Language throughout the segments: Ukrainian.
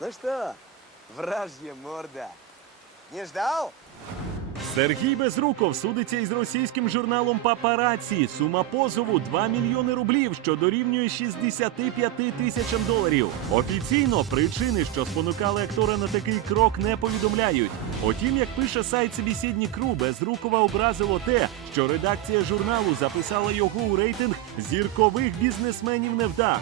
Ну что, вражья морда, не ждал? Сергій Безруков судиться із російським журналом Папараці. Сума позову 2 мільйони рублів, що дорівнює 65 тисячам доларів. Офіційно причини, що спонукали актора на такий крок, не повідомляють. Утім, як пише сайт Собісіднік.ру, Безрукова образило те, що редакція журналу записала його у рейтинг зіркових бізнесменів невдах.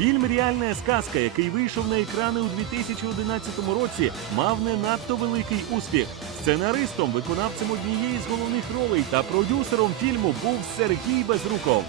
Фільм Реальна сказка, який вийшов на екрани у 2011 році, мав не надто великий успіх. Сценаристом, виконавцем однієї з головних ролей та продюсером фільму був Сергій Безруков.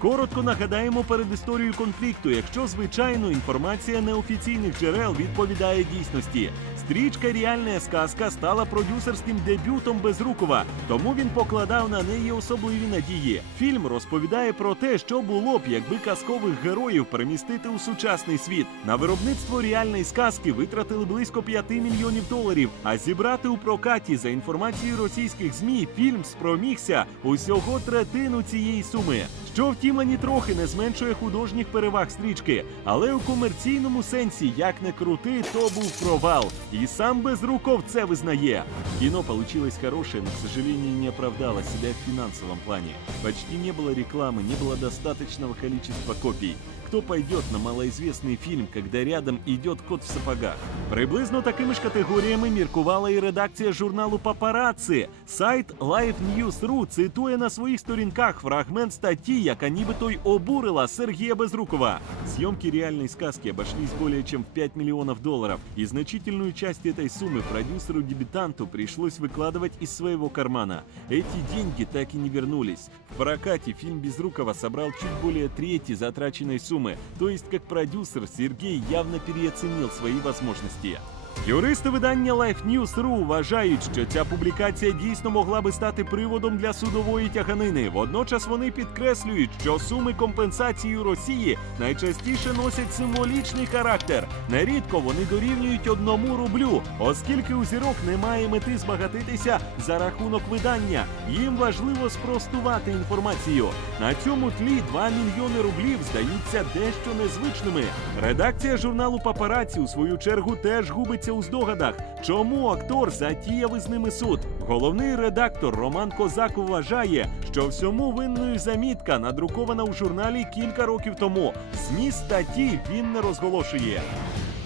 Коротко нагадаємо перед історією конфлікту, якщо звичайно інформація неофіційних джерел відповідає дійсності. Стрічка Реальна сказка стала продюсерським дебютом Безрукова, тому він покладав на неї особливі надії. Фільм розповідає про те, що було б, якби казкових героїв перемістити у сучасний світ. На виробництво реальної сказки витратили близько 5 мільйонів доларів. А зібрати у прокаті за інформацією російських змі фільм спромігся усього третину цієї суми. Що втім, ані трохи не зменшує художніх переваг стрічки, але у комерційному сенсі, як не крути, то був провал. І сам Безруков це визнає. Кино получилось хорошее, но, к сожалению, не оправдало себя в финансовом плане. Почти не было рекламы, не было достаточного количества копий. Кто пойдет на малоизвестный фильм, когда рядом идет кот в сапогах? Приблизно такими ж категоріями міркувала і редакція журналу Папараці. Сайт LiveNews.ru цитує на своїх сторінках фрагмент статті, яка нібито й обурила Сергія Безрукова. Съемки реальной сказки обошлись более чем в 5 миллионов долларов, и значительную часть этой суммы продюсеру-дебютанту пришлось выкладывать из своего кармана. Эти деньги так и не вернулись. В прокате фильм Безрукова собрал чуть более трети затраченной суммы, то есть как продюсер Сергей явно переоценил свои возможности. Юристи видання LifeNews.ru вважають, що ця публікація дійсно могла би стати приводом для судової тяганини. Водночас вони підкреслюють, що суми компенсації Росії найчастіше носять символічний характер. Нерідко вони дорівнюють одному рублю, оскільки у зірок немає мети збагатитися за рахунок видання. Їм важливо спростувати інформацію. На цьому тлі 2 мільйони рублів здаються дещо незвичними. Редакція журналу Папараці у свою чергу теж губиться у здогадах, чому актор затіяв із ними суд. Головний редактор Роман Козак вважає, що всьому винною замітка надрукована у журналі кілька років тому. Зміст статті він не розголошує.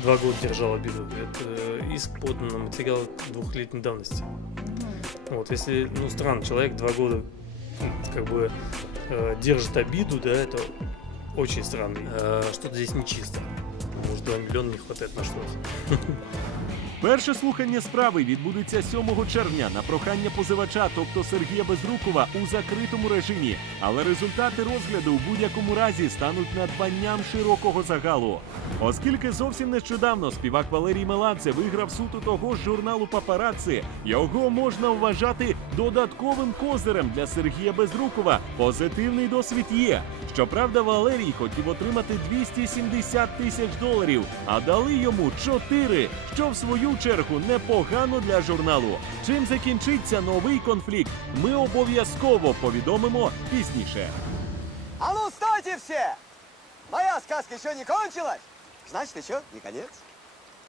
Два года держал обиду. Это иск подан на материал двухлетней давности. Вот, если, ну, странно, человек два года м, как бы э, держит обиду, да, это очень странно. Э, что-то здесь нечисто. Может, 2 миллиона не хватает на что-то. Перше слухання справи відбудеться 7 червня на прохання позивача, тобто Сергія Безрукова, у закритому режимі. Але результати розгляду у будь-якому разі стануть надбанням широкого загалу. Оскільки зовсім нещодавно співак Валерій Меладзе виграв суд у того ж журналу Папараці, його можна вважати додатковим козирем для Сергія Безрукова. Позитивний досвід є. Щоправда, Валерій хотів отримати 270 тисяч доларів, а дали йому 4, що в чергу непогано для журналу. Чим закінчиться новий конфлікт, ми обов'язково повідомимо пізніше. А ну стойте все! Моя сказка еще не кончилась! Значит, еще не конец.